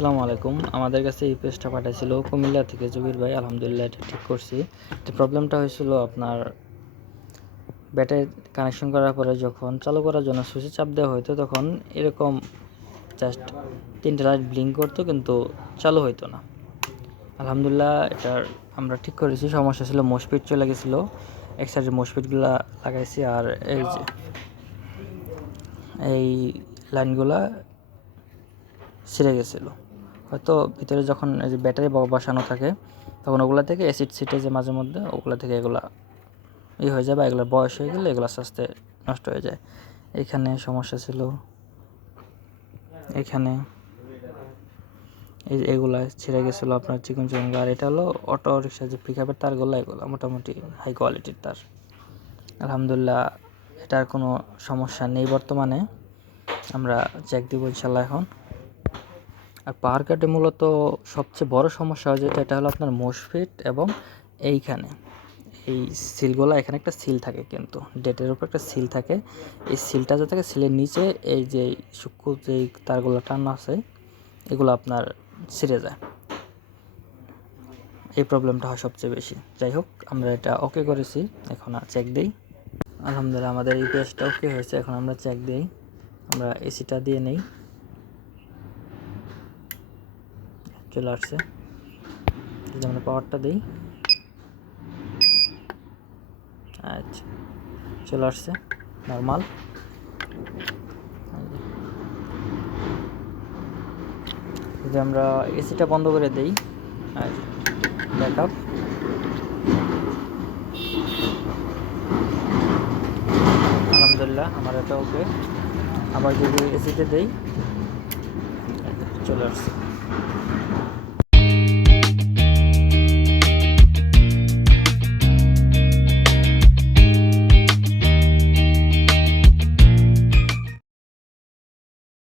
আসসালামু আলাইকুম। আমাদের কাছে এই পেজটা পাঠাইছিল কুমিল্লা থেকে জুবির ভাই। আলহামদুলিল্লাহ এটা ঠিক করছি। তো প্রবলেমটা হয়েছিল আপনার ব্যাটারি কানেকশন করার পরে যখন চালু করার জন্য সুইচে চাপ দেওয়া হতো তখন এরকম জাস্ট 3টা লাইট ব্লিঙ্ক করতো কিন্তু চালু হইতো না। আলহামদুলিল্লাহ এটার আমরা ঠিক করেছি। সমস্যা ছিল মোশফিট চলে গেছিলো, এক সাইডের মোশফিটগুলা লাগাইছি আর এই যে এই লাইনগুলা ছিঁড়ে গেছিলো। হয়তো ভিতরে যখন এই যে ব্যাটারি বসানো থাকে তখন ওগুলা থেকে অ্যাসিড ছিটে যে মাঝে মধ্যে ওগুলা থেকে এগুলা হয়ে যায় বা এগুলোর বয়স হয়ে গেলে এগুলো আস্তে আস্তে নষ্ট হয়ে যায়। এখানে সমস্যা ছিল, এখানে এগুলা ছিঁড়ে গেছিলো আপনার চিকন চিকন। আর এটা হলো অটো রিক্সার যে পিক আপের তারগুলো, এগুলো মোটামুটি হাই কোয়ালিটির তার। আলহামদুলিল্লাহ এটার কোনো সমস্যা নেই বর্তমানে। আমরা চেক দিব ইনশাল্লাহ এখন। আর পাওয়ার কাটে মূলত সবচেয়ে বড় সমস্যা হয় যেটা, এটা হলো আপনার মোশফিট এবং এইখানে এই সিলগুলো, এখানে একটা সিল থাকে কিন্তু ডেটের উপর একটা সিল থাকে। এই সিলটা যে থাকে সিলের নিচে এই যে সূক্ষ্ম যেই তারগুলো টানা আছে এগুলো আপনার ছিঁড়ে যায়। এই প্রবলেমটা হয় সবচেয়ে বেশি। যাই হোক, আমরা এটা ওকে করেছি, এখন আর চেক দিই। আলহামদুলিল্লাহ আমাদের এই পেজটা ওকে হয়েছে। এখন আমরা চেক দিই, আমরা এসিটা দিয়ে নেই। চলে আসছে, যদি আমরা পাওয়ারটা দিই, আচ্ছা চলে আসছে নর্মাল। যদি আমরা এসিটা বন্ধ করে দিই, আর ব্যাকআপ, আলহামদুলিল্লাহ আমার এটা ওকে। আবার যদি এসিতে দেই, চলে আসছে।